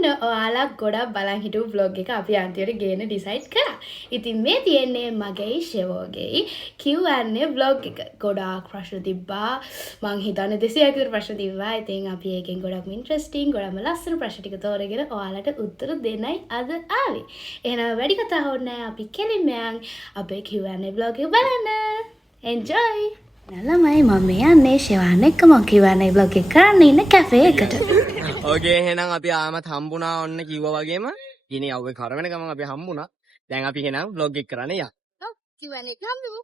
ඔන්න ඔයාලා ගොඩක් බලන් හිටපු vlog එක අපි අන්තිමට ගේන්න decide කරා. ඉතින් මේ තියෙන්නේ මගේ ෂෙවෝගේ Q&A vlog එක. ගොඩාක් ප්‍රශ්න තිබ්බා. මං හිතන්නේ 200ක විතර ප්‍රශ්න තිබ්බා. ඉතින් අපි ඒකෙන් ගොඩක් interesting ගොඩක්ම ලස්සන ප්‍රශ්න ටික තෝරගෙන ඔයාලට උත්තර දෙන්නයි අද ආවේ. එහෙනම් වැඩි කතා හොන්නේ නැහැ. අපි කෙලින්ම යන් අපේ Q&A vlog එක බලන්න. Enjoy! නලමයි මම යන්නේ ෂෙවාන් එක්ක මම Q&A vlog එක කරන්න ඉන්න කැෆේ එකට. ඕකේ එහෙනම් අපි ආමත් හම්බුණා ඔන්න කිව්වා වගේම ඉතින් අවුවේ කර වෙන ගමන් අපි හම්බුණා. දැන් අපි එහෙනම් vlog එක කරන්න යන්න. ඔව් Q&A එක හම්බෙමු.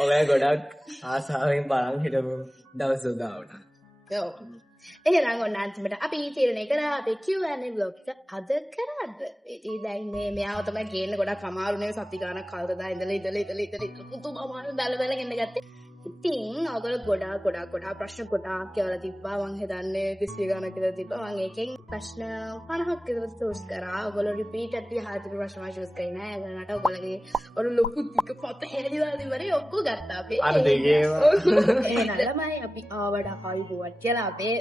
ඔය ගොඩක් ආසාවෙන් බලන් හිටපු දවස් උදාවට. ඔව්. එහෙනම් ඔන්න අන්තිමට අපි තීරණය කරා අපේ Q&A vlog එක අද කරන්න. ඉතින් දැන් මෙයාව තමයි ගේන්න ගොඩක් අමාරුනේ සති ගානක් කල්ද දා ඉඳලා පුතුම අමාරු බැල ගෙන්න ගත්තේ. ඉතින් ඔයගොල්ලෝ ගොඩාක් ප්‍රශ්න ගොඩාක් කියලා තිබ්බා. මං හිතන්නේ 200 ගානක් කියලා තිබ්බා. මං ඒකෙන් ප්‍රශ්න 50ක් විතර චූස් කරා. ඔයගොල්ලෝ රිපීටඩ්ලි හාතිපු ප්‍රශ්න මම චූස් කරේ නෑ. ඒකට ඔයගොල්ලෝගේ ඔර ලොකු ටික පොත හැදිලා ඉවරේ ඔක්කොම ගත්තා අපි. අර දෙකේම එහෙනම් ළමයි අපි ආවට හයිබුවත් කියලා අපේ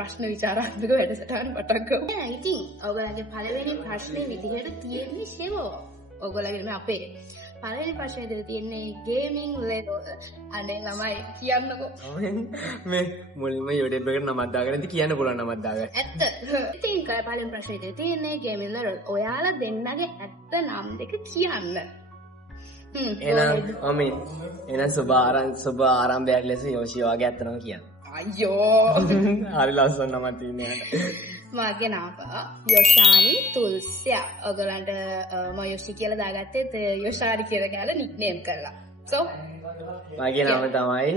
ප්‍රශ්න විචාරාත්මක වැඩසටහන පටන් ගමු. එහෙනම් ඉතින් ඔයගොල්ලන්ගේ පළවෙනි ප්‍රශ්නේ විදිහට තියෙන්නේ ෂෙවෝ. ඔයගොල්ලෝගේ නෙමෙයි අපේ. පළවෙනි ප්‍රශ්නේ ඉතින් තියෙන්නේ ගේමින් ලෙවල්. අනේ ළමයි කියන්නකෝ. මේ මුලින්ම YouTube එකට නමක් දාගෙන ඉතින් කියන්න පුළුවන් නමක් දාගන්න. ඇත්ත. ඉතින් පළවෙනි ප්‍රශ්නේ ඉතින් තියෙන්නේ ගේමින් ලෙවල්. ඔයාලා දෙන්නගේ ඇත්ත නම් දෙක කියන්න. එහෙනම් සුබ ආරම්භයක් ලෙස යෝෂි වාගේ ඇත්ත නම කියන්න. අයියෝ. හරි ලස්සන නමක් තියෙනවා. මගේ නම යොෂානි තුල්සියා. ඔයගලන්ට මම යොෂි කියලා දාගත්තේ යොෂාරි කියලා ගාලා නික්නේම් කරලා. So මගේ නම තමයි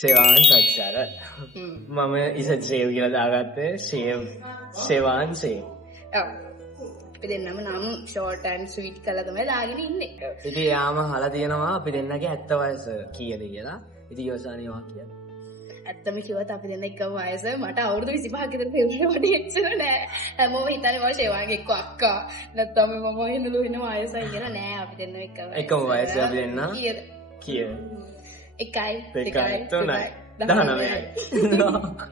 සෙවාන් සච්චර. මම ඉසත් සේව් කියලා දාගත්තේ සෙවාන් සේව්. ඔව්. අපි දෙන්නම නම් short and sweet කරලා තමයි දාගෙන ඉන්නේ. ඉතින් යාම අහලා තියෙනවා අපි දෙන්නගේ ඇත්ත වයස කීයද කියලා. ඉතින් යොෂානි වා කියන්නේ ඇත්තම කිව්වොත් අපි දෙන්න එකම වයස. මට අවුරුදු 25ක් විතර පෙරේ වඩි එච්චර නෑ. හැමෝම හිතන්නේ මම ෂෙවාගේ එක්ක අක්කා. නැත්නම් මම හිනලු වෙන වයසයි කියලා නෑ. අපි දෙන්න එකම වයස අපි දෙන්න. කීයද? 1යි 2යි 3යි 19යි.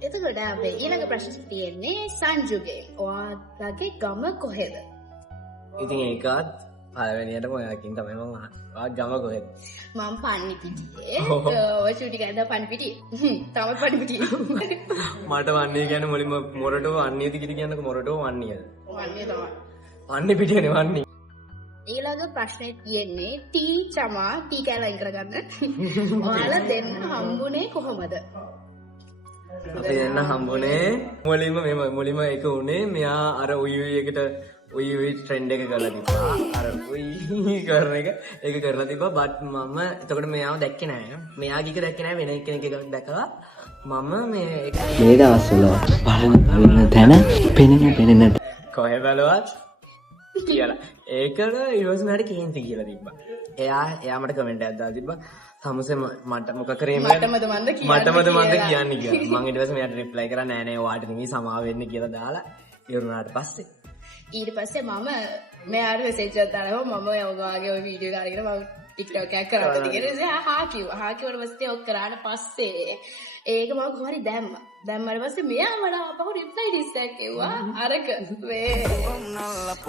එතකොට අපි ඊළඟ ප්‍රශ්නේ තියෙන්නේ සංජුගේ. ඔයාලගේ ගම කොහෙද? ඉතින් ඒකත් පළවෙනියටම ඔයාකින් තමයි මම අහන්නේ. ගම කොහෙද? මම පන්නිපිටියේ. ඔය චුටි ගඳ පන්නිපිටියේ. තමයි පන්නිපිටියේ. මට වන්නේ කියන්නේ මුලින්ම මොරටුව වන්නේද කියලා කියන්නකො මොරටුව වන්නේද? වන්නේ තමයි. වන්නේපිටියනේ වන්නේ. ඊළඟ ප්‍රශ්නේ තියෙන්නේ ටී චමා ටී කැලලා අයින් කරගන්න. ඔයාලා දෙන්න හම්බුනේ කොහොමද? අපි දෙන්න හම්බුනේ මුලින්ම ඒක උනේ මෙයා අර උයි එකට උයි ට්‍රෙන්ඩ් එක කරලා තිබ්බා. අර උයි කරන එක ඒක කරලා තිබ්බා. බට් මම එතකොට මෙයාව දැක්කේ නෑ. මෙයාගේ එක දැක්කේ නෑ වෙන කෙනෙක් එක දැකලා මම මේ දවස්වල බලන තැන පෙනෙන කොහෙ බලවත් කියලා. ඒකට ඊළඟ මට කේන්ති කියලා තිබ්බා. එයා මට කමෙන්ට් එකක් දාලා තිබ්බා. සමුසේ මට මොකක් කරේ මටමද මන්ද කියන්නේ කියලා. මම ඊට පස්සේ මෙයාට රිප්ලයි කරා නෑ ඔයාට නෙමෙයි සමාව වෙන්න කියලා දාලා ඉවරුනාට පස්සේ ඊට පස්සේ මම මෙයාට මෙසේජ් එකක් දාලා මම ඔයාගේ ওই වීඩියෝ එක අරගෙන මම TikTok එකක් කරා කියලා හා කිව්වට පස්සේ ඔක් කරාට පස්සේ ඒක මම කොහරි දැම්මා. දැම්මාට පස්සේ මෙයා මට අපහු රිප්ලයි ඩිස් එකක් කිව්වා. අරක මේ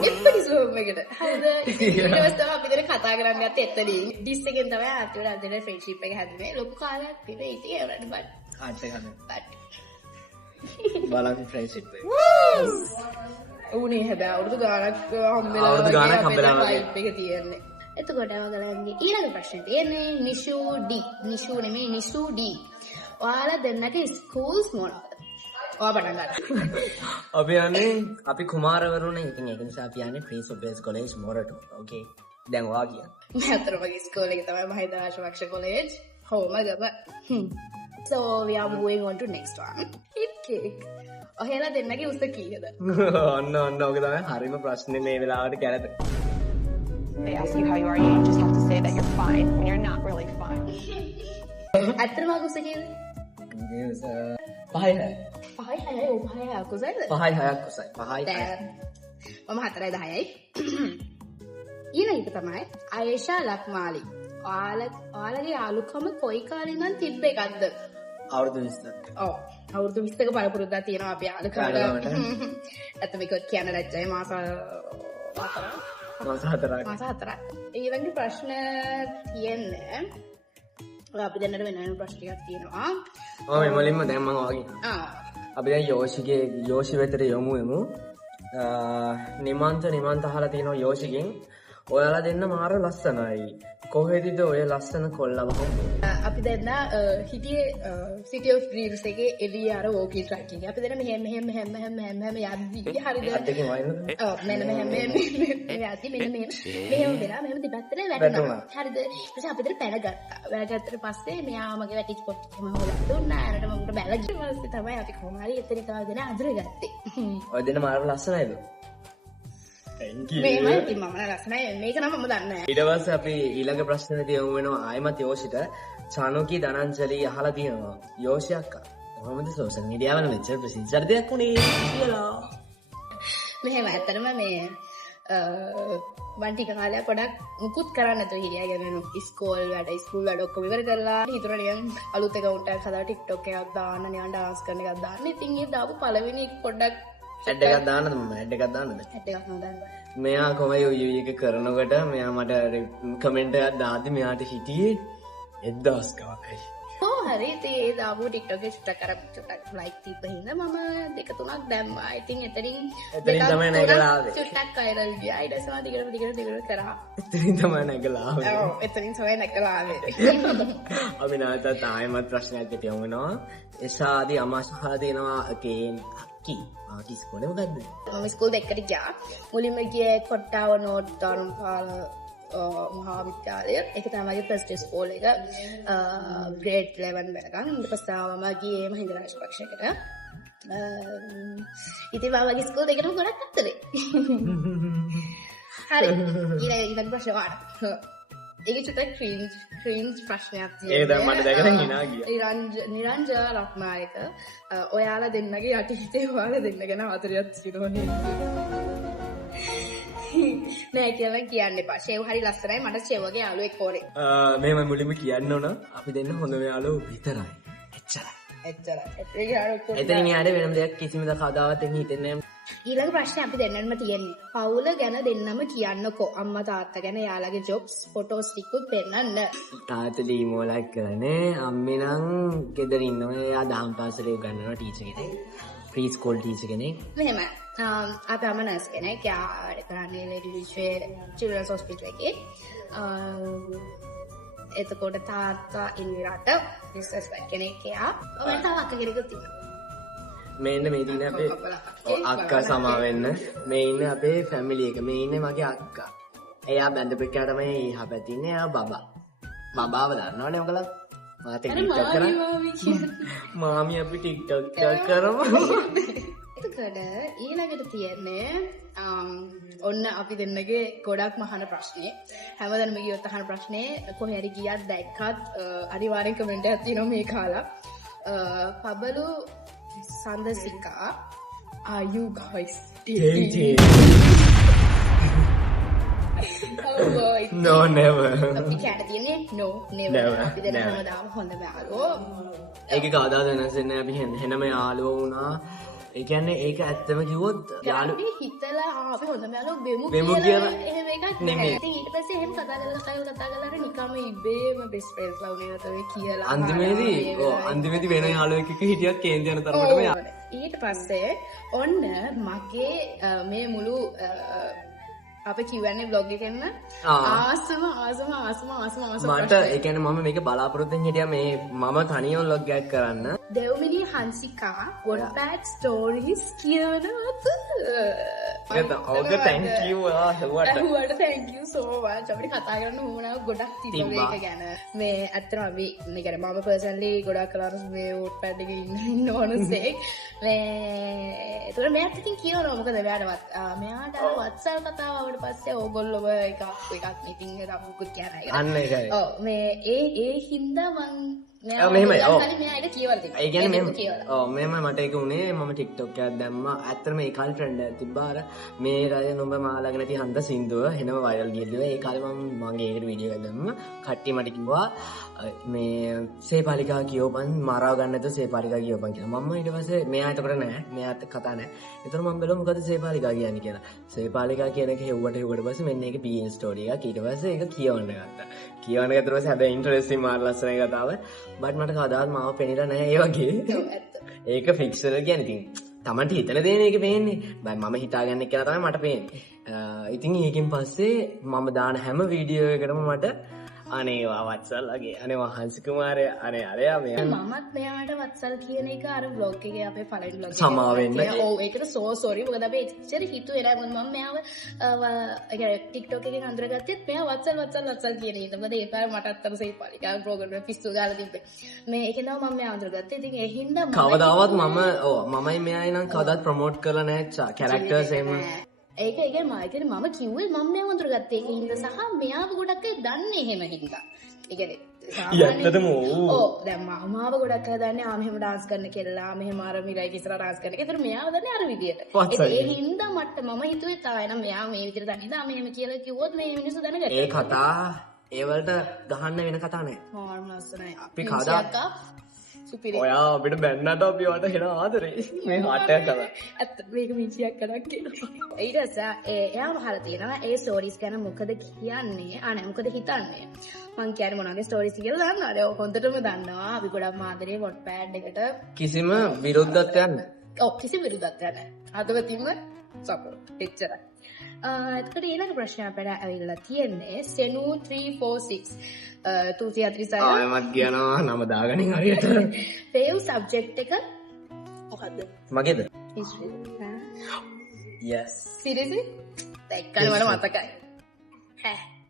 එපිසෝඩ් එකට. හරිද? ඊට පස්සේ තමයි අපි දෙන කතා කරන්න ගත්තේ එතනින්. ඩිස් එකෙන් තමයි අතට අදෙන ෆ්‍රෙන්ඩ්ෂිප් එක හැදුනේ. ලොකු කාලයක් තිබේ ඉතින් ඒවට බත්. ආට් එක හදන්න. බලන්න ෆ්‍රෙන්ඩ්ෂිප් එක. උනේ හැබැයි අවුරුදු ගානක් හම්බෙලා වයිබ් එක තියෙන්නේ. එතකොට ඔයගලන්ගේ ඊළඟ ප්‍රශ්නේ තියෙන්නේ නිෂු ඩී. ඔයාලා දෙන්නගේ ස්කූල්ස් මොනවද? ඔයා පටන් ගන්න. අපි කුමාරවරුනේ. ඉතින් ඒක නිසා අපි යන්නේ Prince of Wales College මොරටු. ඕකේ. දැන් ඔයා කියන්න. මම අතර මගේ ස්කූල් එක තමයි Mahinda Rajapaksa college. Homagama. So we are moving on to next one. Cake. ඔයාලා දෙන්නගේ උස කීයද? ඔන්න ඕක තමයි හරිම ප්‍රශ්නේ මේ වෙලාවට කැලට. They ask you how you are, you just have to say that you're fine when you're not really fine. ඇත්තටම උස කීයද? පහයි 6යි කුසයිද? 5යි 6ක් කුසයි. 5යි. මම 4යි 10යි. ඊළඟ එක තමයි ආයේෂා ලක්මාලි. ඔයාලගේ යාළුකම කොයි කාලේ ඉඳන් තිබ්බ එකක්ද? අවුරුදු 20ක්. ඔව් අවුරුදු 20ක පළපුරුද්දක් තියෙනවා අපි යාළුකාට. ඇත්තම කිව්වොත් කියන්න ලැජ්ජයි මාස 4ක්. මාස 4ක්. ඊළඟ ප්‍රශ්න තියෙන්නේ අපි දැනට වෙන ප්‍රශ්න ටිකක් තියෙනවා. ඔව් මුලින්ම දැන් මම වගේ. අපි දැන් යෝෂි වෙතට යමු. නිමන්ත අහලා තියෙනවා යෝෂිගෙන්. ඔයාලා දෙන්න මාර ලස්සනයි. කොහෙදද ඔය ලස්සන කොල්ලව හම්බුනේ? අපි දැන් හිටියේ City of Dreams එකේ එළිය අර walking track එකේ. අපි දැන් මෙහෙම යද්දි හරිද? අද්දකින් වයින්ද? ඔව් මෙන්න මෙහෙම යද්දි මෙන්න මෙහෙම වෙලා මෙහෙම දෙපැත්තට වැටුණා. හරිද? ඊට පස්සේ අපි දැන් පැනගත්තා. වැටගත්තට පස්සේ මෙයා මගේ වැටිච් පොට් එකම හොලලා දුන්නා. අරට මම උඩ බැලලා ගිහින් තමයි අපි කොහොම හරි එතන තව දෙන අඳුරගත්තේ. ඔය දෙන්න මාර ලස්සනයිද? මේමයි ඉතින් මම ලස්සනයි මේක නම් මම දන්නේ නැහැ. ඊට පස්සේ අපි ඊළඟ ප්‍රශ්නෙට යමු වෙනවා ආයමත් යෝෂිට. චානෝකි ධනංජලි අහලා තියෙනවා. යෝෂි අක්කා කොහොමද සෝෂල් මීඩියා වල මෙච්චර ප්‍රසිද්ධ දෙයක් උනේ කියලා. මෙහෙම ඇත්තටම මේ මම ටික කාලයක් ගොඩක් මුකුත් කරන්න නැතුව හිටියා. කියන්නේ ඉස්කෝල් වැඩ ඔක්කොම ඉවර කරලා හිතුවා නිකන් අලුත් account එකක් හදාලා TikTok එකක් දාන්න නිකන් dance කරන එකක් දාන්න. ඉතින් ඒ දාපු පළවෙනි පොඩ්ඩක් ඇඩ් එකක් දාන්නද මම ඇඩ් එකක් දාන්නද? ඇඩ් එකක් නෝදන්න. මෙයා කොහොමයි යූ එක කරනකොට මෙයා මට කමෙන්ට් එකක් දාද්දි මෙයාට හිටියේ 1000 ගානයි. ඔව් හරි ඉතින් ඒ දාපු TikTok එක චුට්ටක් අර චුට්ටක් ලයික් දීප හින්දා මම 2-3ක් දැම්මා. ඉතින් එතනින් තමයි නැගලා ආවේ. චුට්ටක් viral ගියා. ඊට පස්සේ මම දිගට කරා. එතනින් තමයි නැගලා ආවේ. ඔව් එතනින් තමයි නැගලා ආවේ. අපි නැවතත් ආයමත් ප්‍රශ්නයක් යමු වෙනවා. එසාදී අමාශහා දෙනවා කී ස්කෝලේ මොකද්ද? මම ස්කූල් දෙකකට ගියා. මුලින්ම ගියේ කොට්ටාව නෝට් ධර්මපාල මහාවිද්‍යාලය. ඒක තමයි මගේ ෆස්ට් ස්කූල් එක. ග්‍රේඩ් 11 වෙනකන්. ඊට පස්සේ මම ගියේ මහින්ද රාජපක්ෂකට. ඉතින් මම මගේ ස්කූල් දෙකටම ගොඩක් අත්තරේ. හරි. ඊළඟ ප්‍රශ්න වාර. ඒක චුට්ටක් ක්‍රීන්ජ් ප්‍රශ්නයක් තියෙනවා. ඒක දැන් මට දැකලා hina ගියා. නිරංජ රත්නායක ඔයාලා දෙන්නගේ යටිහිතේ ඔයාලා දෙන්න ගැන ආදරයක් තියෙනවනේ. නෑ කියලා කියන්න එපා. ෂේව් හරි ලස්සනයි. මට ෂේව්ගේ යාළුවෙක් ඕනේ. මෙහෙම මුලින්ම කියන්න ඕන අපි දෙන්න හොඳ යාළුවෝ විතරයි. එච්චරයි. එතනින් යාට වෙනම දෙයක් කිසිම කවදාවත් එන්නේ හිතෙන්නේ නැහැ. ඊළඟ ප්‍රශ්නේ අපි දෙන්නම තියෙන්නේ. පවුල ගැන දෙන්නම කියන්නකෝ. අම්මා තාත්තා ගැන යාළගේ ජොබ්ස් ෆොටෝස් ටිකුත් පෙන්නන්න. තාත්තා ඩීමෝ ලයික් කරන්නේ. අම්මේ නම් ගෙදර ඉන්නවා. එයා දහම් පාසලේ උගන්වනවා ටීචර් කෙනෙක්. ප්‍රී ස්කූල් ටීචර් කෙනෙක්. මෙහෙම අපේ අම්මා නර්ස් කෙනෙක්. යා වැඩ කරන්නේ ලේඩි විශ්වේ චිල්ඩ්‍රන්ස් හොස්පිටල් එකේ. එතකොට තාත්තා ඉන්දිරාට බිස්නස් කෙනෙක් එයා. ඔය තව අක්ක කෙනෙකුත් ඉන්නවා. මෙන්න මේ තියෙන අපේ අක්කා සමා වෙන්න. මේ ඉන්නේ අපේ ෆැමිලි එක. මේ ඉන්නේ මගේ අක්කා. එයා බැඳපෙක්කා තමයි එහා පැත්තේ ඉන්නේ. එයා බබා. බබාව දන්නවනේ ඔයගොල්ලෝ? මාත් TikTok කරා. මාමි අපි TikTok කරමු. එතකොට ඊළඟට තියෙන්නේ ඔන්න අපි දෙන්නගේ ගොඩක් මහන ප්‍රශ්නේ. හැමදාම ගියොත් අහන ප්‍රශ්නේ කොහේ හරි ගියත් දැක්කත් අනිවාර්යෙන් කමෙන්ට් එකක් තියෙනවා මේ කාලා. පබලු Sandasika, are you guys dating? Oh boy. No, never. අපි කැට තියෙන්නේ no, never. අපි දැන් හැමදාම හොඳ යාළුවෝ. ඒක කවදාද වෙනස් වෙන්නේ අපි හෙනම යාළුවෝ වුණා. ඒ කියන්නේ ඒක ඇත්තම කිව්වොත් යාළුවෝ හිතලා අපි හොඳම යාළුවෝ වෙමු කියලා එහෙම එකක් නෙමෙයි. ඉතින් ඊට පස්සේ එහෙම කතා කරලා නිකම්ම ඉබේම best friends ලා වුණේ නැතේ කියලා. අන්තිමේදී වෙන යාළුවෙක් එක්ක හිටියත් කේන්ති යන තරමටම ඊට පස්සේ ඔන්න මගේ මේ මුළු අපේ Q&A vlog එකෙන් ආසම මට ඒ කියන්නේ මම මේක බලාපොරොත්තුෙන් හිටියා මේ මම තනියම vlog එකක් කරන්න. Dewmini Hansika Wattpad stories කියනවාද? ඔක thank you හුවට thank you so much. අපිට කතා කරන්න වුණා ගොඩක් තිබ්බා මේක ගැන. මේ ඇත්තටම අපි මේ කියන්නේ මම personally ගොඩක් කලාවස් මේ Wattpad එකේ ඉන්න ඕනසේ මේ ඒතකොට මෙයාත් ඉතින් කියනවා මොකද මෙයාට WhatsApp කතාව ආවට පස්සේ ඕගොල්ලෝම එකක් meeting එකක් මුකුත් කියන්නේ. අන්න ඒකයි. ඔව් මේ ඒ හින්දා මං මෙහෙමයි. ඔව්. මෙයා ඒක කියවලා තිබ්බා. ඒ කියන්නේ ඒක මෙහෙම. කියවලා. ඔව් මෙහෙම මට ඒක උනේ මම TikTok එකක් දැම්මා. ඇත්තටම ඒ කාලේ ට්‍රෙන්ඩ් එකක් තිබ්බා අර මේ රය නුඹ මාළඟ නැති හන්ද සින්දුව එනම වයිරල් ගියලා. ඒ කාලේ මගේ ඒකට වීඩියෝ එකක් දැම්මා. කට්ටිය මට කිව්වා මේ සේපාලිකා කියවපන් මරාව ගන්න නැතුව සේපාලිකා කියවපන් කියලා. මම ඊට පස්සේ මෙයා එතකොට නෑ. මෙයාත් කතා නෑ. ඒතර මම බැලුවා මොකද සේපාලිකා කියන්නේ කියලා. සේපාලිකා කියන එක හෙව්වට පස්සේ මෙන්න ඒක PN ස්ටෝරි එකක්. ඊට පස්සේ ඒක කියවන්න ගත්තා. කියවන්න ගත්තා පස්සේ හැබැයි ඉන්ටරෙස්ටිං මාර ලස්සනයි කතාව. බට් මට කවදාවත් මාව පෙනිලා නැහැ ඒ වගේ. ඒක ෆික්ෂනල් කියන්නේ ඉතින් Tamanට හිතන දේ මේක පේන්නේ. මම හිතාගන්න කියලා තමයි මට පේන්නේ. ඉතින් ඒකෙන් පස්සේ මම දාන හැම වීඩියෝ එකකටම මට අනේවා වත්සල් වගේ අනේවා හංස කුමාරයා අනේ අරයා මෙයා මමත් මෙයාට වත්සල් කියන එක අර vlog එකේ අපේ පළවෙනි vlog එකේ සමා වෙන්න. ඔව් ඒකට so sorry මොකද අපි එච්චර හිතුවේ නෑ මොකද මම මෙයාව ඒ කියන්නේ TikTok එකෙන් අඳුරගත්තෙත් මෙයා වත්සල් කියන එක. මොකද ඒ කාලේ මටත් අර සේපාලිකා ප්‍රෝග්‍රෑම් එක පිස්සු ගාලා තිබ්බේ. මේ ඒකෙන් තමයි මම මෙයාව අඳුරගත්තේ. ඉතින් ඒ හින්දා කවදාවත් මමයි මෙයායි නම් කවදාවත් ප්‍රොමෝට් කරලා නැහැ කැරක්ටර්ස් එහෙම. ඒක මම කිව්වේ මම මෙයාව අඳුරගත්තේ ඒක හින්දා සහ මෙයාව ගොඩක් අය දන්නේ එහෙම හින්දා. ඒ කියන්නේ යත්තටම ඔව් දැන් මාව ගොඩක් අය දන්නේ මෙහෙම ඩාන්ස් කරන්න කියලා මෙහෙම අර මිරයි ඉස්සරහ ඩාන්ස් කරන එක. ඒතර මෙයාව දන්නේ අර විදියට. ඒ හින්දා මම හිතුවේ තායි නම් මෙයා මේ විදියට දන්නේ මෙහෙම කියලා කිව්වොත් මේ මිනිස්සු දැනගන්න. ඒ කතා ඒ වලට ගහන්න වෙන කතා නෑ. හොරම ලස්සනයි. අපි කවදාවත් සුපිරි. ඔයා අපිට බැන්නට අපි වට හෙන ආදරේ මේ හටයක් කළා. ඇත්තට මේක මිචියක් කරක් කියනවා. ඊට පස්සේ එයාම අහලා තියෙනවා ඒ ස්ටෝරිස් ගැන මොකද කියන්නේ? අනේ මොකද හිතන්නේ? මං කියන්නේ මොනවාගේ ස්ටෝරිස් කියලා දන්නවද? ඔය හොඳටම දන්නවා. අපි ගොඩක් ආදරේ Wattpad එකට කිසිම විරුද්ධත්වයක් නැහැ. ඔව් කිසි විරුද්ධත්වයක් නැහැ. හදවතින්ම සපෝට්. එච්චරයි. එතකොට ඊළඟ ප්‍රශ්නය අපිට ඇවිල්ලා තියෙන්නේ සෙනු 346 346 ආයෙමත් කියනවා නම දාගනින් හරියට. ෆේව් සබ්ජෙක්ට් එක මොකද්ද? මගේද? history. yes seriously? දැක්කම මට මතකයි.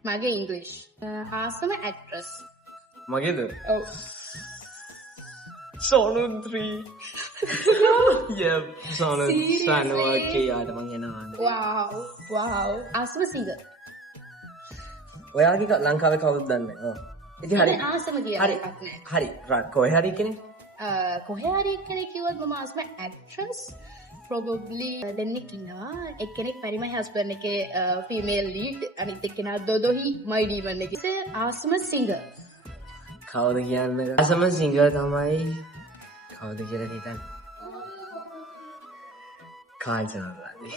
මගේ ඉංග්‍රීසි. ආසම ඇක්ට්‍රස්. මගේද? ඔව්. සෝනු 3 yep සෝනු සනවාකේ යාට මං එනවා. wow ආසම සිංගර්. ඔයාගේ ලංකාවේ කවුරුද දන්නේ? ඔව්. ඉතින් හරි. ආසම කියලා එකක් නෑ. හරි. කොහේ හරි කෙනෙක්? කොහේ හරි කෙනෙක් කිව්වොත් මම ආසම ඇක්ට්‍රස් probably දෙන්නෙක් ඉන්නවා. එක්කෙනෙක් පරිමයි හස්බන්ඩ් එකේ ෆීමේල් ලීඩ් අනිත් එක්කෙනා දොදොහි මයි ඩීමන් එකේ. ආසම සිංගර්. කවුද කියන්නේ? ආසම සිංගර් තමයි කවුද කියලා හිතන්න. කාංචනාරාදී.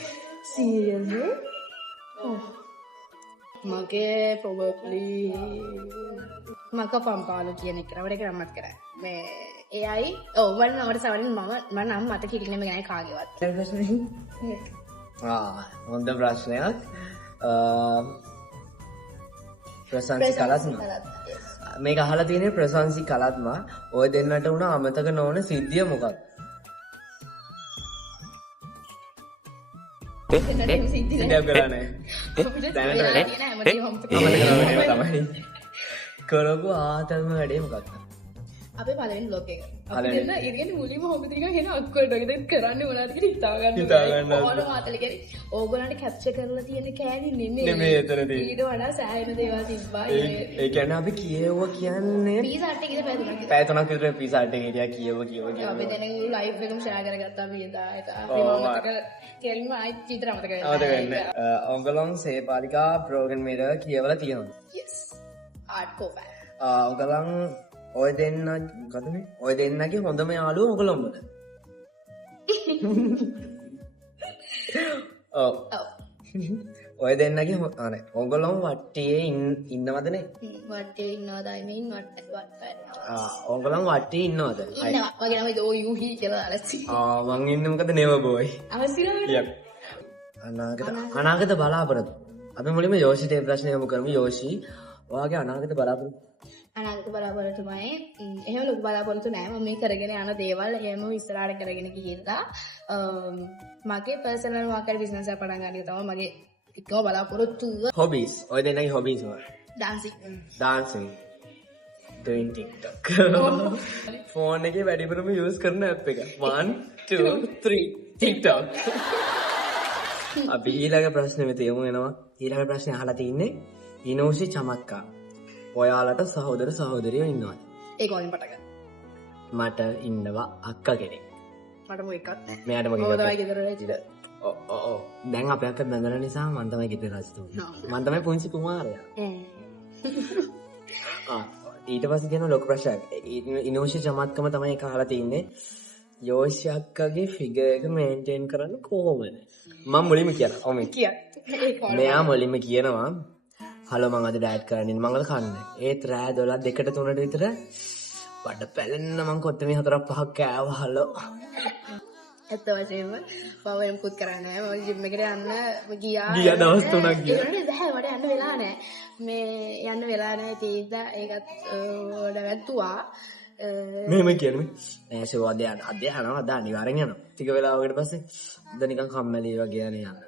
seriously? මගේ probably මක පම්පාලු කියන එක නමට කරමත් කරා. මේ එයයි ඔව් වань නමට සවරින් මම නම් මට කිරිනෙම ගෑ කාගේවත්. හොඳ ප්‍රශ්නයක්. ප්‍රශංසි කලත්ම. මේක අහලා තියෙන්නේ ප්‍රශංසි කලත්ම. ඔය දෙන්නට උන අමතක නොවන සිද්ධිය මොකක්ද? සිද්ධියක් කරලා නැහැ. කරපු ආතල්ම වැඩේ මොකක්ද? අපේ පළවෙනි බ්ලොග් එක. අපි දෙන්න ඉතින් මුලින්ම හොම තිරින් හෙන අක්කලට ඉතින් කරන්නේ මොනවද කියලා හිතාගන්න. ඕන මාතල කියන්නේ ඕගොල්ලන්ට කැප්චර් කරලා තියෙන කෑලි නෙමෙයි එතනදී. ඊට වඩා සෑහෙන දේවල් තිබ්බා. ඒ කියන්නේ අපි කියෙව්වා කියන්නේ පීසා හට් එකේ පැය 3ක් විතර පීසා හට් එකේ හිටියා කියෙව්වා. අපි දැන් ලයිව් එකම ෂෙයා කරගත්තා අපි එදා. අපි මමතක කෙලින්ම ආයි චිත්‍ර අමතක වෙනවා. ඔයගොල්ලෝ සේපාලිකා ප්‍රෝග්‍රෑම් එක කියවලා තියෙනවා. yes art කෝපා. ඔයගොල්ලන් ඔය දෙන්න මොකද මේ? ඔය දෙන්නගේ හොඳම යාළුවෝ ඔයගොල්ලෝමද? ඔව්. ඔය දෙන්නගේ අනේ ඔයගොල්ලෝම වට්ටියේ ඉන්නවද නේ? වට්ටියේ ඉන්නවද? I mean වට්ටයි. ඔයගොල්ලෝම වට්ටියේ ඉන්නවද? ඉන්නවා. වගේ නම දෝ යූහි කියලා අලසි. මං ඉන්නේ මොකද නෙව බෝයි. අවසිරවල. යප්. අනාගත බලාපොරොත්තු. අපි මුලින්ම යෝෂිට ඒ ප්‍රශ්නේ යමු කරමු. යෝෂි ඔයාගේ අනාගත බලාපොරොත්තු අනාගත බලාපොරොත්තුමයි එහෙම ලොකු බලාපොරොත්තු නෑ. මම මේ කරගෙන යන දේවල් එහෙම ඉස්සරහට කරගෙන ගිහිල්ලා මගේ පර්සනල් මාකට් බිස්නස් එක පටන් ගන්න එක තමයි මගේ එකම බලාපොරොත්තුව. හොබීස්. ඔය දෙන්නගේ හොබීස් මොකක්ද? ඩාන්සින්. doing TikTok. ෆෝන් එකේ වැඩිපුරම යූස් කරන ඇප් එක. 1 2 3 TikTok. අපි ඊළඟ ප්‍රශ්නේ මෙතන යමු වෙනවා. ඊළඟ ප්‍රශ්නේ අහලා තින්නේ ඉනෝෂි චමත්කා. ඔයාලට සහෝදර සහෝදරියෝ ඉන්නවද? ඒක වලින් පටන් ගන්න. මට ඉන්නවා අක්කා කෙනෙක්. මට මොකක්වත් නැහැ. මෙයාට මගේ මම අක්කා. තමයි ගෙදර රැජිලා. ඔව්. දැන් අපේ අක්කා බැඳලා නිසා මම තමයි ගෙදර රජතුමා. මම තමයි පුංචි කුමාරයා. ඊට පස්සේ තියෙන ලොකු ප්‍රශ්නයක්. ඉනෝෂි චමත්කම තමයි ඒක අහලා තින්නේ. යෝෂි අක්කගේ ෆිගර් එක මේන්ටේන් කරන්න කොහොමද? මම මුලින්ම කියනවා. ඔව් මේ. මෙයා මුලින්ම කියනවා හලෝ මම අද ඩයට් කරන්නේ මංගල කන්නේ. ඒත් රෑ 12 2ට 3ට විතර බඩ පැලෙන්න මං කොත්තමේ 4ක් 5ක් කෑවා හලෝ. ඇත්ත වශයෙන්ම මම එම්කුත් කරන්නේ නැහැ. මම ජිම් එකට යන්න ගියා දවස් 3ක් ගියා. ඒකනේ බෑ මට යන්න වෙලා නැහැ. මේ යන්න වෙලා නැහැ තීන්දා ඒකත් නැවැත්තුවා. මෙහෙම කියන්නේ නෑ සෝවාදේ අද යනවා අද අනිවාර්යෙන් යනවා. ටික වෙලාවකට පස්සේ අද නිකන් කම්මැලි වගේ යන්නේ යන්න.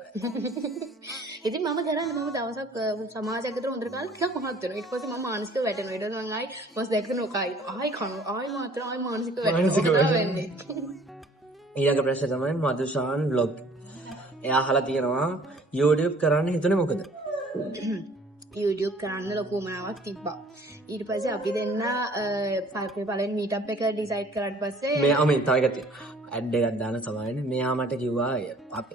ඉතින් මම කරන්නේ මම දවසක් සමාජයක් අතර හොඳට කාලේ ටිකක් මහත් වෙනවා. ඊට පස්සේ මම මානසිකව වැටෙනවා. ඊට පස්සේ මම ආයි මොස් දැක්ක නොකයි. ආයි කනවා. ආයි මාත්‍ර ආයි මානසිකව වැටෙනවා. ඊළඟ ප්‍රශ්නේ තමයි මදුෂාන් vlog. එයා අහලා තියෙනවා YouTube කරන්න හිතුනේ මොකද? YouTube කරන්න ලොකු උමනාවක් තිබ්බා. ඊට පස්සේ අපි දෙන්න පළවෙනි මීට් එක ඩිසයිඩ් කරාට පස්සේ මෙයා මේ තව එකක් තියෙනවා. ඇඩ් එකක් දාන සමායනේ. මෙයා මට කිව්වා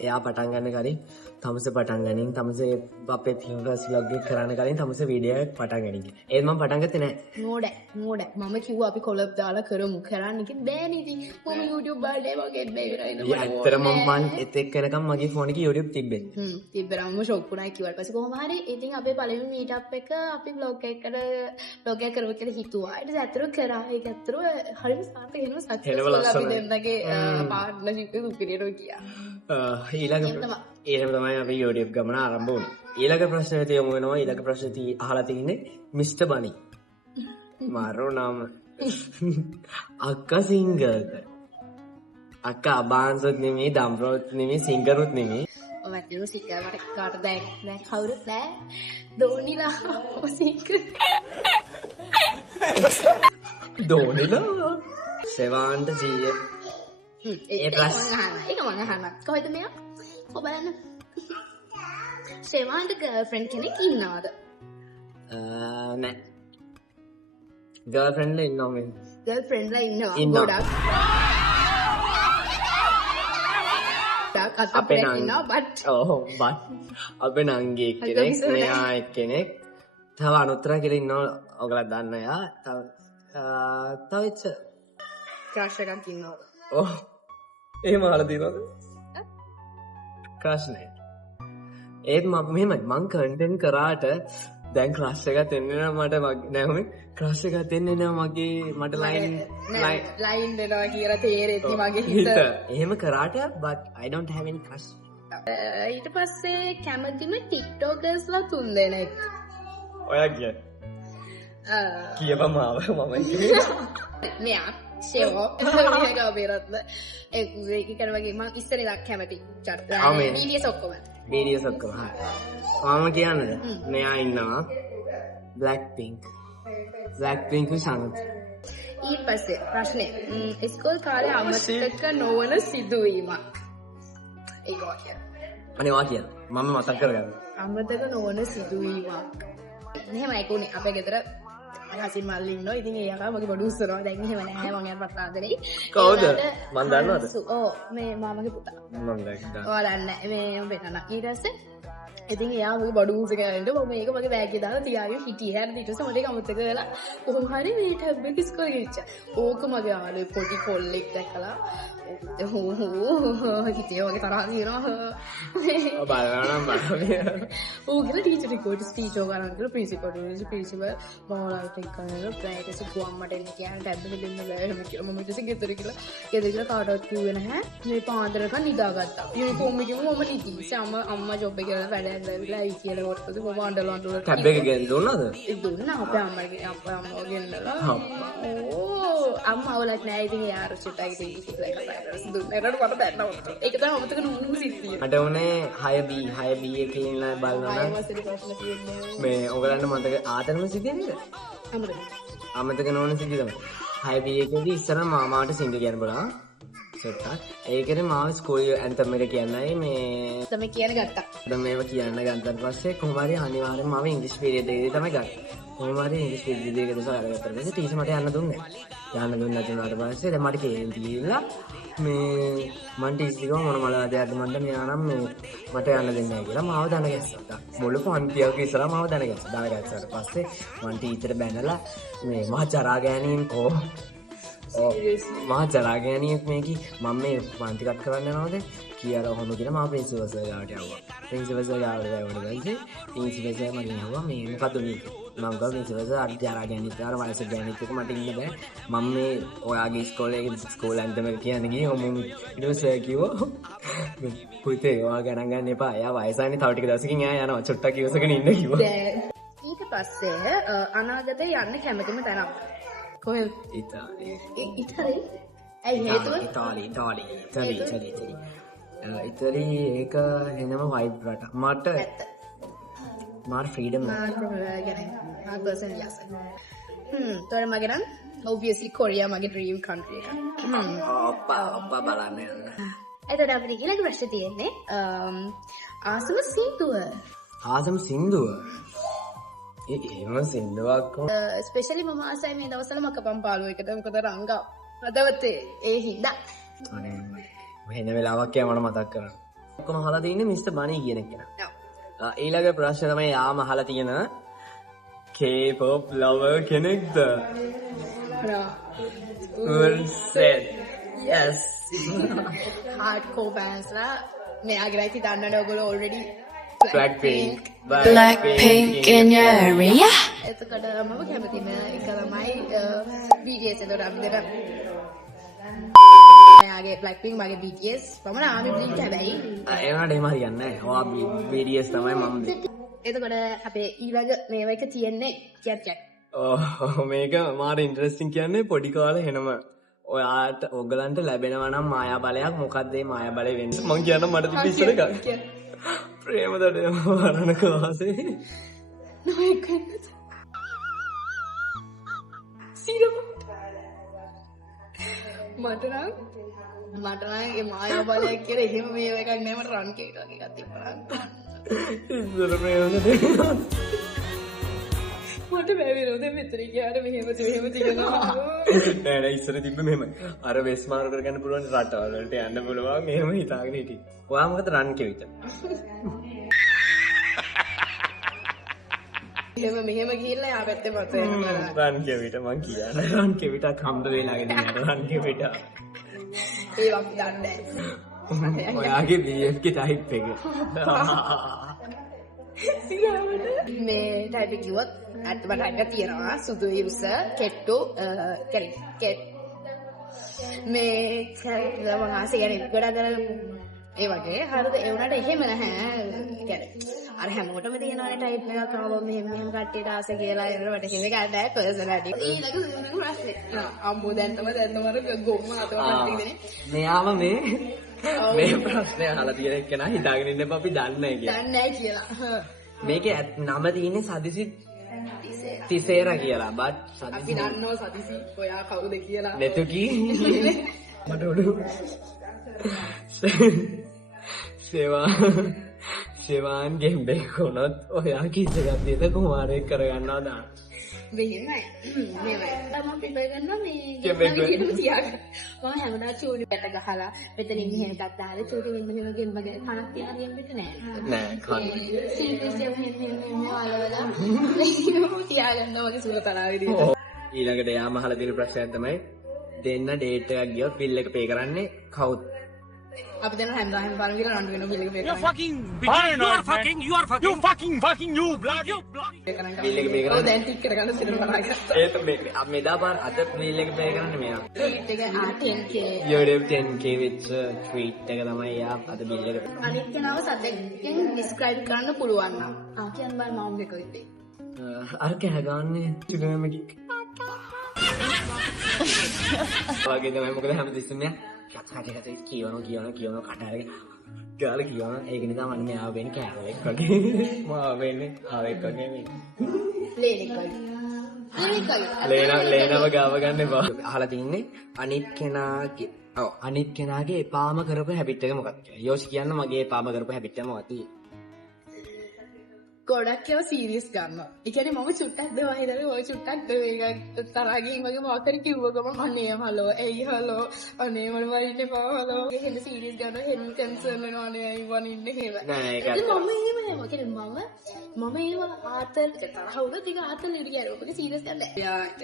එයා පටන් ගන්න කලින් තමසේ පටන් ගනින් තමසේ අපේ පියවරස් vlog එක කරන්න කලින් තමසේ වීඩියෝ එකක් පටන් ගනින් කියලා. ඒත් මම පටන් ගත්තේ නැහැ. නෝඩ මම කිව්වා අපි කොලබ් දාලා කරමු කරන්න කිව්ද බෑනේ ඉතින් මම YouTube බලන්නේ මගේ බෑ ඇත්තටම මම එතෙක් වෙනකම් මගේ ෆෝන් එකේ YouTube තිබ්බේ. තිබ්බරම ෂොක් වුණා කිව්වට පස්සේ කොහොම හරි ඉතින් අපේ පළවෙනි මීට් එක අපි vlog එකක් කරමු කියලා හිතුවා. ඊට පස්සේ අතර කරා. ඒක අතර හරිම සාර්ථක වෙනවා සක්සස්ෆුල් අපි දෙන්නගේ පාර්ට්නර්ෂිප් එක උපරිමව ගියා. ඊළඟ තමයි අපි YouTube ගමන ආරම්භ වුණේ. ඊළඟ ප්‍රශ්නේ තියමු වෙනවා. ඊළඟ ප්‍රශ්නේ අහලා තින්නේ මිස්ටර් බනි. මාරු නම අක්කා සිංගර්ද? අක්කා අබාන්සොත් නෙමෙයි, දම්රොත් නෙමෙයි, සිංගරුත් නෙමෙයි. ඔවැටිනු සිංගර් මට කාට දැන් කවුරුත් නෑ. දෝනිලා සිංගර්. දෝනිලා සෙවාන්ට ජීය. ඒක මං අහන්න. කොහෙද මෙයා? ඔබ බලන්න. සෙවාන්ට ගර්ල්ෆ්‍රෙන්ඩ් කෙනෙක් ඉන්නවද? නෑ. ගර්ල්ෆ්‍රෙන්ඩ් ලා ඉන්නව මේ. ගර්ල්ෆ්‍රෙන්ඩ් ලා ඉන්නවා ගොඩක්. අපේ නංගිනවා බට් අපේ නංගී කෙනෙක් මෙයා එක්කෙනෙක් තව අනුත්තරා කියලා ඉන්නවා ඔයගොල්ලෝ දන්න අය තව ඉච්ච ක්‍රෂ් එකක් ඉන්නවා එහෙම අහලා තියෙනවද ක්‍රෂ් නෑ ඒත් මෙහෙමයි මං කන්ටෙන්ට් කරාට දැන් ක්‍රෂ් එකක් එන්නේ නැහැ මට නෑ ක්‍රෂ් එකක් එන්නේ නැහැ මට ලයින් දෙනවා කියලා තේරෙන්නේ මගේ හිත. එහෙම කරාට but I don't have any crush. ඊට පස්සේ කැමතිම TikTokers ලා 3 දෙනෙක්. ඔයා කියන්නේ. කියපන් මාව මම මෙයා ෂෙවෝ මේක අපේරත්න ඒක කරවගේ මම ඉස්සරලා කැමති වීඩියෝස් ඔක්කොම. වීඩියෝස් ඔක්කොම. මම කියන්නේ මෙයා ඉන්නවා Blackpink සනත්. ඊට පස්සේ ප්‍රශ්නේ ඉස්කෝල් කාලේ අමතක නොවන සිදුවීමක්. ඒක වාක්‍යය. අනේ වාක්‍යය. මම මතක් කරගන්න. අමතක නොවන සිදුවීමක්. මෙහෙමයි කොනේ අපේ ගෙදර හසින් මල්ලි ඉන්නවා. ඉතින් ඒ යකා මගේ බඩු උස්සනවා. දැන් එහෙම නැහැ මම යාට පස්සාදනේ. කවුද? මන් දන්නවද? ඔව් මේ මාමගේ පුතා. මම දැක්කා. ඔයාලා නැහැ මේ වෙනන. ඊට පස්සේ ඉතින් එයා මගේ බඩු උස්සගෙන යනකොට මම මේක මගේ බෑග් එකේ දාලා තියාගෙන හිටියේ. හරිද? ඊට පස්සේ මට ඒක අමතක වෙලා කොහොම හරි මේ ටැබ් එක ඉස්කෝලේ ගිහිච්චා. ඕක මගේ ආලේ පොඩි කොල්ලෙක් දැකලා හිතේ වගේ තරහ තියෙනවා. බලන්න බලන්න. ඕකල ටීචර් එක්ක ස්පීච් එක ගන්න කියලා ප්‍රින්සිපල් මොනවාට එක්ක කරලා ප්‍රෑක්ටිස් එක ගුවම්මට එන්න කියන ටැබ් එක දෙන්න බෑ එහෙම කියලා මම ඊට පස්සේ ගෙදර කියලා කාටවත් කිව්වේ නැහැ. මේ පාන්දරක නිදාගත්තා. යුනිෆෝම් එකෙම මම නිදි. අම්මා ජොබ් එක කරලා වැඩ ඇවිල්ලා ඇයි කියලා වත්තද මම අඬලා ටැබ් එක ගෙන් දුන්නද? දුන්නා අපේ අම්මා ගෙන්නලා. අම්මා වලත් නෑ ඉතින් යාර චුට්ටයි ඉතින් ඒක තමයි අමතක නුඹු සිද්ධිය. මට උනේ 6B එකේ ඉන්න බලනවා මේ ඔයගලන්ට මතක ආතනම සිද්ධිය නේද? අමතක නොවන සිද්ධිය තමයි. 6B එකේදී ඉස්සර මාමාට සිංග කියන්න බලනවා. චුට්ටක් ඒකනේ මාව ස්කූල් ඇන්තම් එක කියන්නයි මේ තමයි කියන ගත්තා. දැන් මේව කියන්න ගත්තට පස්සේ කොහොම හරි අනිවාර්යෙන්ම මාව ඉංග්‍රීසි පීරියඩ් එකේදී තමයි ගත්තේ. කොහොම හරි ඉංග්‍රීසි පීරියඩ් එකේදී සාරගත්තට පස්සේ ටීචර් මට යන්න දුන්නේ නැහැ. යන්න දුන්නේ නැතුණාට පස්සේ දැන් මට කේන්ති ගිහිල්ලා මේ මං ටීචර් කිව්වා මොන මලවාදයක්ද මන්ද මෙයා නම් මේ මට යන්න දෙන්නේ නැහැ කියලා මාව දන ගැස්සා. මුළු පන්තියක ඉස්සරහා මාව දන ගැස්සා. දන ගැස්සාට පස්සේ මං ටීචර් බැනලා මේ මහා ජරා ගෑණීන් මහා ජරා ගෑණියෙක් මේකි මම මේ පන්ති කට් කරන්න යනවද කියලා ඔහොම කියලා මම ප්‍රින්සිපල් සර් ගාවට යවුවා. ප්‍රින්සිපල් සර් ගාවට යවුවා. ප්‍රින්සිපල් සර් මගෙන් යවුවා මේ මොකද මේක? මම ගාව ප්‍රින්සිපල් සර් අර ජරා ගෑණිත් ආර වයස ගෑණිත් එක මට ඉන්න බෑ. මම මේ ඔයාගේ ඉස්කෝලේ ස්කූල් ඇන්තම කියන්නේ ගියේ ඔම ඊට පස්සේ කිව්වා පුතේ ඔයා ගණන් ගන්න එපා. එයා වයසන්නේ තව ටික දවසකින් එයා යනවා. චුට්ටක් ඉවසගෙන ඉන්න කිව්වා. ඊට පස්සේ අනාගතේ යන්න කැමතිම තැනක්. කොහෙද? ඉතාලි. ඇයි හේතුව? ඉතාලි ඒක එනම වයිබ් රට. මට ෆ්‍රීඩම් තොර මගේ නම් ඔබ්වියස්ලි කොරියා මගේ ඩ්‍රීම් කන්ට්‍රි එක. ඔප්පා බලන්න යන්න. එතකොට අපිට ඊළඟ ප්‍රශ්නේ තියෙන්නේ ආසම සින්දුව. ආසම සින්දුව. එහෙම සින්දුවක් ස්පෙෂලි මම ආසයි මේ දවස්වල මකපම් පාළුවකට මොකද රංගා හදවතේ ඒ හින්දා. අනේ වෙන වෙලාවක් මට මතක් කරගන්න. ඔක්කොම අහලා තින්නේ මිස්ටර් බනි කියන කෙනා. ඊළඟ ප්‍රශ්නේ තමයි යාම අහලා තියෙන K-pop lover කෙනෙක්ද? Well said. Yes. Hardcore bands ලා මෙයාගේ ඉතින් දන්නවනේ ඔයගොල්ලෝ already Blackpink in your area. එතකොට මම කැමතිම එක තමයි BTS. එතකොට අපි දෙන මෙයාගේ Blackpink මගේ BTS මම ආමි බ්ලින්ක් හැබැයි ඒනට එහෙම හරියන්නේ නැහැ. ඔයා BTS තමයි මම. එතකොට අපේ ඊළඟ මේවා එක තියෙන්නේ චැට්. මේක මාර ඉන්ටරෙස්ටිං කියන්නේ පොඩි කාලේ හෙනම ඔයාට ඔයගලන්ට ලැබෙනවා නම් මායා බලයක් මොකක්ද මේ මායා බලය වෙන්නේ? මං කියන්න මට තිබ්බ ඉස්සර එකක්. ප්‍රේමදඩ වරණක වාසේ නොයෙක් සිරම මට නම් ඒ මායා බලයක් කියලා එහෙම මේව එකක් නෑ මට රන් කේට වගේ එකක් තිබ්බා. ඉස්සර ප්‍රේමදඩ මට බැවිරෝද මෙතන ගියාට මෙහෙම තියෙනවා. නෑ ඉස්සර තිබ්බ මෙහෙම අර වෙස් මාරු කරගන්න පුළුවන් රටවල් වලට යන්න පුළුවන් මෙහෙම හිතාගෙන හිටියේ. ඔයා මොකද රන් කෙවිත? මෙහෙම ගිහිල්ලා යා පැත්තේ මත වෙනවා. රන් කෙවිත මං කියන්නේ රන් කෙවිතක් හම්බ වෙලාගෙන යනවා රන් කෙවිත. ඒක අපි දන්නේ නෑ. ඔයාගේ BF ගේ ටයිප් එක. මේ ටයිප් එක කිව්වොත් ඇත්තම ටයිප් එක තියෙනවා සුදු ඉරුස කෙට්ටු මේ මම ආසෙ කියන්නේ ගොඩක් ඒ වගේ හරිද ඒ උනාට එහෙම නැහැ කියන්නේ අර හැමෝටම තියෙනවනේ ටයිප් එකක් ආවම මෙහෙම කට්ටියට ආස කියලා ඒකට එහෙම ගන්න නැහැ පර්සනැලිටි ඊළඟ ප්‍රශ්නේ අම්මෝ දැන් තමයි ගොම්ම අතවට දෙන්නේ මෙයාම මේ ප්‍රශ්නේ අහලා තියෙන එක්කෙනා හිතාගෙන ඉන්න එපා අපි දන්නේ කියලා මේකේ නම තියෙන්නේ සදිසි තිසේර කියලා බත් අපි දන්නවා සදිසි ඔයා කවුද කියලා නෙතුකි මට උඩු සේවාන් ගෙම්බෙක් වුණොත් ඔයා කිසියක් දෙද කුමාරයෙක් කරගන්නවා දාන්න. මෙහෙමයි. මම ප්‍රිපෙයාර් කරනවා මේ විදිහටම තියාගන්න. මම හැමදාම චූලි පැට ගහලා මෙතනින් මෙහෙම එකක් දාලා චූලි මෙන්න ගෙම්බගේ කනක් තියන ගෙම්බෙට නෑ. නෑ කන. සීරියස් මෙහෙම වලවලා තියාගන්නවා වගේ සුලතරාවේදී. ඊළඟට යාම අහලා තියෙන ප්‍රශ්නයක් තමයි දෙන්න ඩේට් එකක් ගියොත් බිල් එක පේ කරන්නේ කවුද? අපි දැන් හැමදාම බලන විදිහට රණ්ඩු වෙන බිල් එක පේ කරනවා. You blood. බිල් එක පේ ඔව් කරන්නේ. දැන් ටික් කරගන්න සිරම බලාගත්තා. ඒත් මේ මෙදා පාර අද බිල් එක පේ කරන්නේ මෙයා. ට්‍රීට් එක 10k. යෝඩෙව් 10k වෙච්ච ට්‍රීට් එක තමයි යා අද බිල් එක. අනිත් කෙනාව සද්දෙන් ඩිස්ක්‍රයිබ් කරන්න පුළුවන් නම්. කියන්න බෑ මම එක විදිහේ. අර කෑ ගන්නේ චුගමකි. වගේ තමයි මොකද හැමතිස්සෙම කතාකට කියවන කටහරගෙන ගාලා කියවන ඒක නිසා මම මෙයාව වෙන්නේ කෑවෙක් වගේ මාව වෙන්නේ ආවෙක් වගේ මේ ලේනව ගාව ගන්න එපා. අහලා තින්නේ අනිත් කෙනාගේ ඔව් අනිත් කෙනාගේ එපාම කරපු හැබිට් එක මොකක්ද කියලා. යෝෂි කියන්න මගේ එපාම කරපු හැබිට් එක මොකක්ද? ගොඩක් ඒවා සීරියස් ගන්නවා. ඒ කියන්නේ මම චුට්ටක් දෙවා හිතලා ඔය චුට්ටක් මේක තරහකින් වගේ මොකක්ද කිව්ව ගමන් අනේ හලෝ එයි හලෝ අනේ මම වරින්න එපා හලෝ. ඒක හෙන්න සීරියස් ගන්නවා හෙන්න කන්සර්න් වෙනවා අනේ අයි වනින්නේ හේව. නෑ ඒක මම එහෙම නෑ. කියන්නේ මම ඒවා ආතල් තරහ වුණත් ඒක ආතල් ඉරි කියන්නේ. ඔබගේ සීරියස් ගන්න නෑ.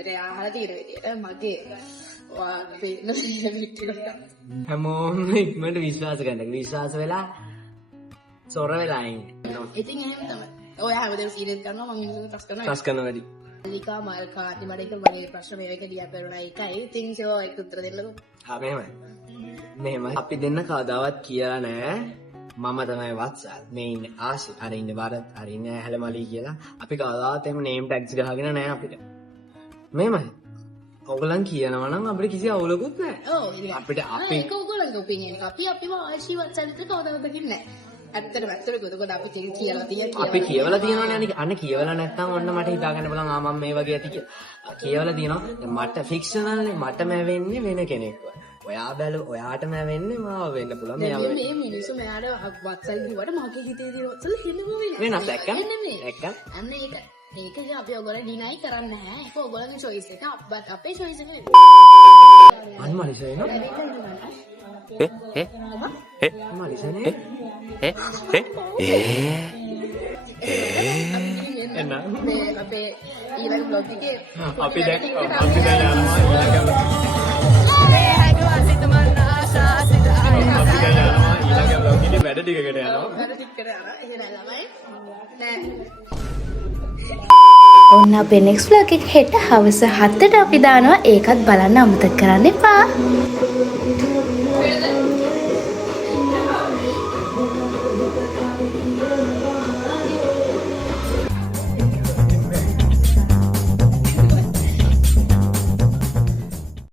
එයා අහලා තියෙන විදියට මගේ වා වෙන විදියට හැමෝම ඉක්මනට විශ්වාස කරන්න. විශ්වාස වෙලා සොර වෙලා ඉන්නේ. ඉතින් එහෙම තමයි. ඔය හැමදේම සීරියස් කරනවා මම මිනිස්සුන්ට ටස් කරනවා. ටස් කරන වැඩි. ලිකා මල් කාටි මට එක මගේ ප්‍රශ්න මේක දිහා බලනවා ඒකයි. ඉතින් ඒක උත්තර දෙන්නකෝ. ආ මෙහෙමයි. මෙහෙමයි. අපි දෙන්න කවදාවත් කියලා නෑ. මම තමයි වත්සල්. මේ ඉන්නේ ආශි. අර ඉන්නේ වරත්. අර ඉන්නේ හැලමලි කියලා. අපි කවදාවත් එහෙම නේම් ටැග්ස් ගහගෙන නෑ අපිට. මෙහෙමයි. ඔයගලන් කියනවා නම් අපිට කිසි අවුලකුත් නෑ. ඔව් අපිට අපි ඒක ඔයගොල්ලන්ගේ ඔපිනියන් එක. අපිව ආශි වත්සල් විතර කවදාවත් දකින්නේ නෑ. ඇත්තටම ගොඩ අපි කියලා තියෙනවා. අපි කියවලා තියෙනවනේ අන්න කියවලා නැත්නම් ඔන්න මට හිතා ගන්න බලන් ආ මම මේ වගේ ඇති කියලා. කියවලා තියෙනවා. මට ෆික්ෂනල්නේ මට මැවෙන්නේ වෙන කෙනෙක්ව. ඔයාට මැවෙන්නේ මාව වෙන්න පුළුවන්. මේ මිනිස්සු මෙයාට වත්සල් කිව්වට මගේ හිතේ තියෙන වත්සල් හෙන්නම වෙනස් දැක්කම. අන්න ඒක. ඒක අපි ඔයගොල්ලෝ ඩිනයි කරන්නේ නැහැ. ඒක ඔයගොල්ලන්ගේ choice එක. අපේ choice එක නෙවෙයි. අන්මලිසයි නෝ. මලිසනේ. මේ අපේ ඊළඟ බ්ලොග් එකේ අපි දැන් යනවා ඊළඟ බ්ලොග් එකේ වැඩ ටිකකට යනවා. ඔන්න අපේ next vlog එක හෙට හවස 7ට අපි දානවා. ඒකත් බලන්න අමතක කරන්න එපා.